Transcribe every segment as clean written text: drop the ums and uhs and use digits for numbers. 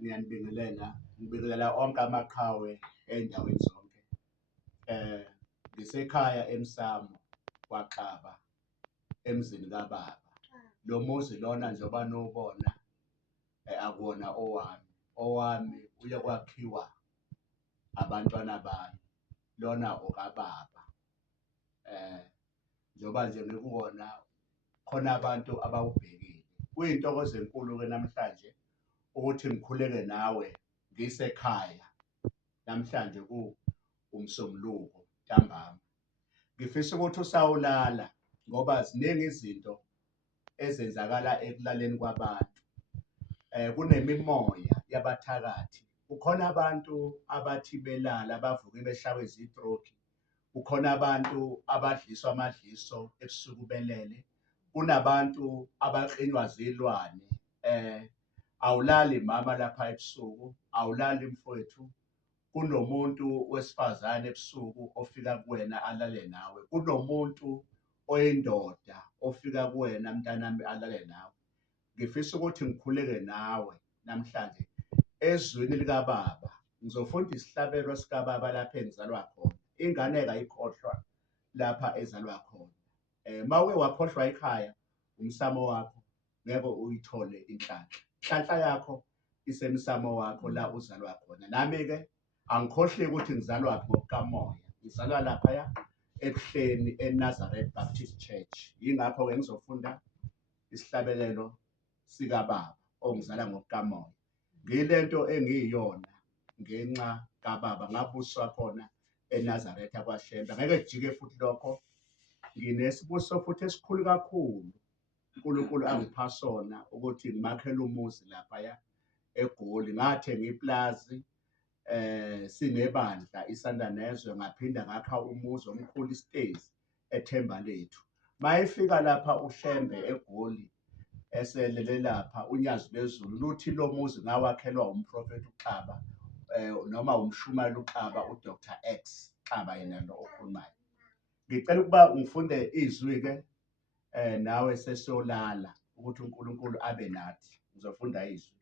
ngibingelela onke amaqhawe ey'ndaweni zonke. Ngisekhaya emsamo kwaXaba emzini kababa. Lo muzi lona njengoba niwubona akuwona owami. Owami uye kwakhiwa abantwana bami, lona okababa. Njengoba nje ngikuwona khona abantu abawubhekile. Kuyintokozo enkulu-ke namhlanje ukuthi ngikhuleke nawe ngisekhaya namhlanje umsombuluko ntambama. Ngifisa ukuthi usawulala ngoba ziningi izinto ezenzakala ekulaleni kwabantu. Kunemimoya yabathakathi. Kukhona abantu abathi belala bavuke beshawe zidrogi. Kukhona abantu abadliswa amadliso ebusuku belele. Kunabantu abaqinwa zilwane. Awulali mama lapha ebusuku, awulali mfowethu. Kunomuntu wesifazane ebusuku ofika kuwena alale nawe. Kunomuntu oyindoda ofika kuwena mntanami alale nawe. Ngifisa ukuthi ngikhuleke nawe namhlanje ezwini likababa. Ngizofunda isihlabelelo sikababa lapha engizalwa khona. Ingane ayikhohlwa lapha ezalwa khona. Mawuke wakhohlwa ekhaya umsamo wakho ngeke uyithole inhlanhla. Inhlanhla yakho isemsamo wakho la uzalwa khona. Nami-ke angikhohleki ukuthi ngizalwa ngokukamoya. Ngizalwa laphaya ebuhleni eNazareth Baptist Church. Yingakho-ke ngizofunda isihlabelelo sikababa ongizala ngokukamoya. Ngilento engiyiyona ngenxa kababa ngabuswa khona eNazareth kwaShembe. Ngeke kujike futhi lokho. Nginesibuso futhi esikhulu kakhulu uNkulunkulu angipha sona ukuthi ngimakhele umuzi laphaya eGoli. Ngathenga iplazi sinebandla isandla nezwe ngaphinda ngakha umuzi omkhulu iStairs eThemba Lethu. Mayifika lapha uShembe eGoli eselele lapha unyazi lwezulu luthi lo muzi ngawakhelwa umprofeti uXaba noma umshumayeli uXaba uDr X Xaba yena lo okhulumayo. Ngicela ukuba ngifunde izwi-ke nawe sesiyolala ukuthi uNkulunkulu abe nathi. Ngizofunda izwi.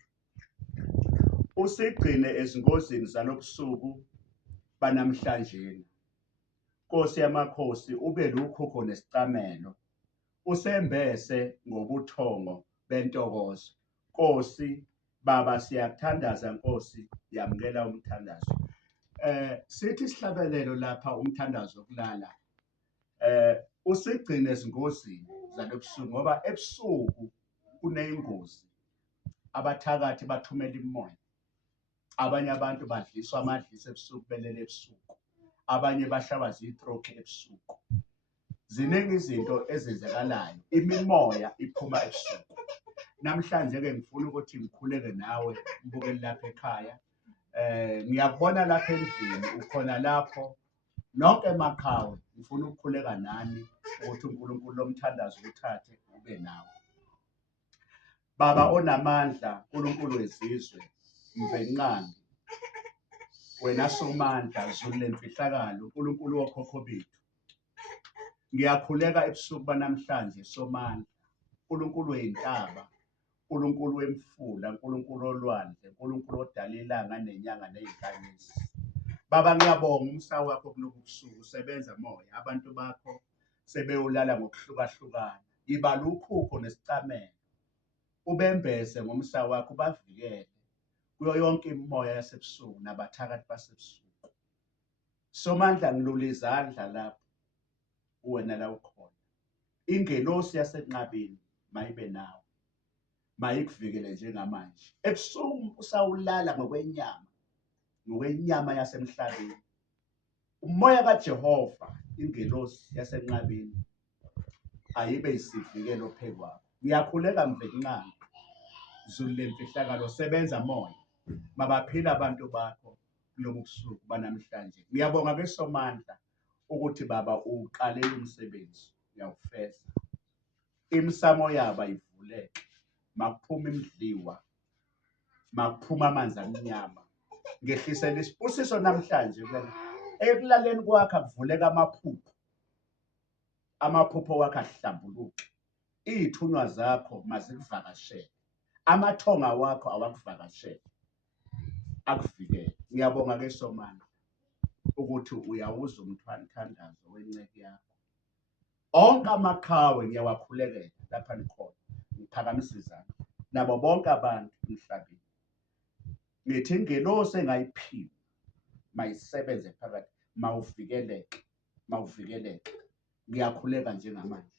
Usigcine ezingozini zalobusuku banamhlanje. Nkosi yamakhosi ube lukhokho nesicamelo. Usembese ngobuthongo bentokozo. Nkosi baba siyakuthandaza Nkosi, yamukela umthandazo. Sithi isihlabelelo lapha umthandazo wokulala. Usigcine ezingozini zalobusuku ngoba ebusuku kuneyingozi. Abathakathi bathumela imimoya. Abanye abantu badliswa amadliso ebusuku belele ebusuku. Abanye bashawa zidrogi ebusuku. Ziningi izinto ezenzekalayo. Imimoya iphuma ebusuku. Namhlanje-ke ngifuna ukuthi ngikhuleke nawe mbukeli lapha ekhaya. Ngiyakubona lapha endlini ukhona lapho nonke emaqhawe ngifuna ukukhuleka nani ukuthi uNkulunkulu lomthandazo uthathe ube nawe. Baba onamandla, uNkulunkulu wezizwe, Mvenqangi, wena Somandla, Zulu lemfihlakalo, uNkulunkulu wokhokho bethu. Ngiyakhuleka ebusuku banamhlanje Somandla, uNkulunkulu wey'ntaba, uNkulunkulu wemfula, uNkulunkulu olwandle, uNkulunkulu odala ilanga nenyanga nezinkanyezi. Baba ngiyabonga umsa wakho kulobu busuku usebenza moya. Abantu bakho sebeyolala ngokuhlukahlukana. Yiba lukhukho nesicamelo. Ubembese ngomsa wakho ubavikele kuyo yonke imimoya yasebusuku nabathakathi basebusuku. Somandla ngilula izandla lapho wena la ukhona. Ingelosi yasenqabeni mayibe nawe. Mayikuvikele njengamanje. Ebusuku usawulala ngokwenyama yasemhlabeni. Umoya kaJehova, ingelosi yasenqabeni ayibe isivikelo phezu kwakho. Ngiyakhuleka Mvenqangi, Zulu lemfihlakalo, sebenza moya. Mabaphila abantu bakho kulobu busuku banamhlanje. Ngiyabonga beSomandla ukuthi baba uqalele umsebenzi. Ngiyawufeza. Imisamo yabo ayivuleke. Makuphuma imidliwa. Makuphuma amanzi amnyama. Ngehlisela isibusiso namhlanje ekulaleni kwakho kuvuleka amaphupho. Amaphupho wakho ahlambuluke. Izithunywa zakho mazikuvakashele. Amathonga wakho awakuvakashele. akuvikele. Ngiyabonga ke Somandla ukuthi uyawuza umthandazo wenceke yakho. Onke amaqhawe ngiyawakhulekela lapha nikhona, ngiphakamisa izandla nabo bonke abantu emhlabeni. Ngithi ingelosi engayiphiwe mayisebenze phakathi, mawuvikeleke. Ngiyakhuleka njengamanje.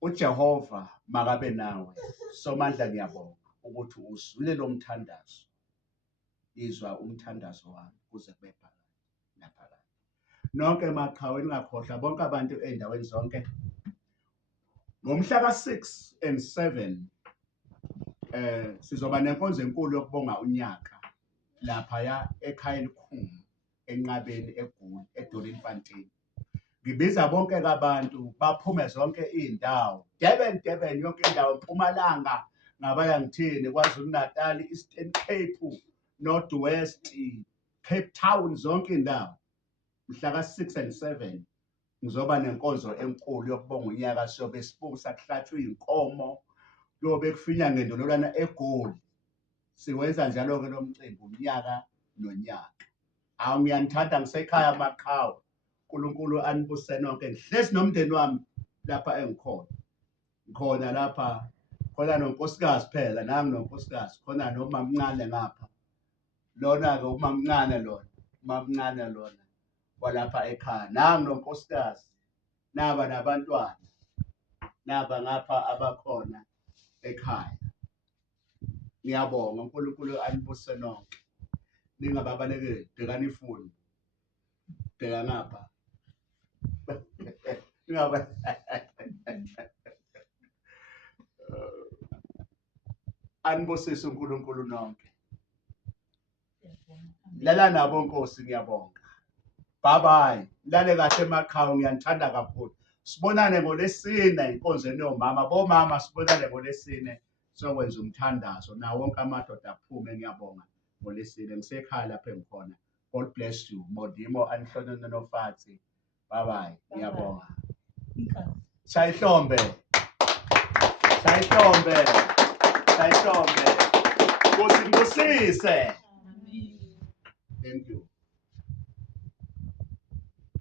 uJehova makabe nawe. Somandla ngiyabonga ukuthi uzwile lo mthandazo. Izwa umthandazo wami kuze kube phakathi naphakathi. Nonke emaqhawe ningakhohlwa bonke abantu endaweni zonke. Ngomhla ka-6 and 7 sizoba nenkonzo enkulu yokubonga unyaka laphaya ekhaya elikhulu enqabeni eGoli eDorinfontein. Ngibiza bonke abantu baphume zonke iy'ndawo, Durban yonke indawo, Mpumalanga ngabaya ngithini, KwaZulu Natal, Eastern Cape, North West, Cape Town, zonke indawo. Mhla ka-6 and 7 ngizoba nenkonzo enkulu yokubonga unyaka, siyobe sibusa kuhlatshwe iy'nkomo, kuyobe kufinywa ngendololwana eGoli. Siwenza njalo-ke lo mcimbi unyaka nonyaka. Awu ngiyanithanda ngisekhaya amaqhawe. uNkulunkulu anibuse nonke. Ngihlezi nomndeni wami lapha engikhona. Ngikhona lapha, khona nonkosikazi phela, nami nonkosikazi, khona nomamncane ngapha. Lona-ke umamncane lona, umamncane lona walapha ekhaya. Nami nonkosikazi, naba nabantwana, naba ngapha abakhona ekhaya. Ngiyabonga uNkulunkulu anibuse nonke. Ningababalekeli, bhekani ifoni. Bheka ngapha. Anibusise uNkulunkulu nonke. Lala nabo Nkosi, ngiyabonga. Bye bye. Lale kahle emakhaya, ngiyanithanda kakhulu. Sibonane ngoLesine inkonzweni yomama. Bomama sibonane ngoLesine sokwenza umthandazo. Nawo wonke amadoda aphume, ngiyabonga ngoLesine. Ngisekhaya lapha engikhona. God bless you. Modimo anihlonele nofatsi. Bye bye. Ngiyabonga. Shayihlombe. Shayihlombe. Shayihlombe. Nkosi ngibusise.